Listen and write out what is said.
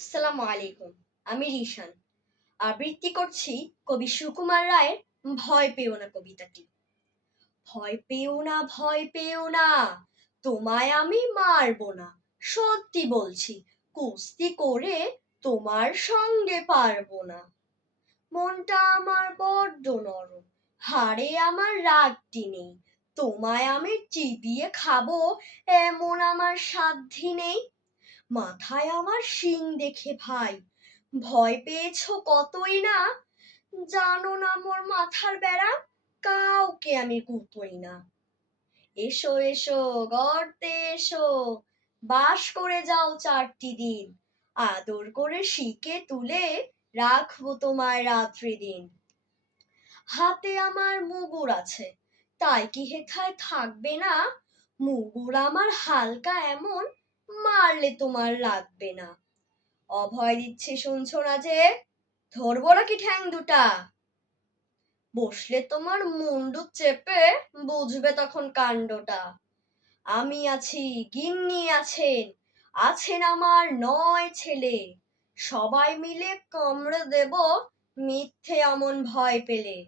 আসসালামু আলাইকুম, আমি রিশান। আবৃত্তি করছি কবি সুকুমার রায়ের ভয় পেও না কবিতাটি। ভয় পেও না, ভয় পেও না, তোমায় আমি মারবো না, সত্যি বলছি, কুস্তি করে তোমার সঙ্গে পারব না। মনটা আমার বড্ড নরম, হাড়ে আমার রাগটি নেই, তোমায় আমি চিবিয়ে খাব, এমন আমার সাধ্যি নেই। মাথায় আমার শিং দেখে ভাই। ভয় পেয়েছ কতই না? জানো না মোর মাথার বেড়া, কাউকে আমি কুতোই না। এসো এসো, গর্তে এসো, বাস করে যাও চারটি দিন। আদর করে শিকে তুলে রাখব তোমায় রাত্রি দিন। হাতে আমার মুগুর আছে, তাই কি হেথায় থাকবে না? মুগুর আমার হালকা এমন মারলে তোমার লাগবে না। অভয় দিচ্ছে, শুনছো না যে? ধরবো নাকি ঠ্যাং দুটা? বসলে তোমার মুন্ডু চেপে বুঝবে তখন কাণ্ডটা। আমি আছি, গিন্নি আছেন আছেন আমার নয় ছেলে। সবাই মিলে কামড়ে দেব মিথ্যে অমন ভয় পেলে।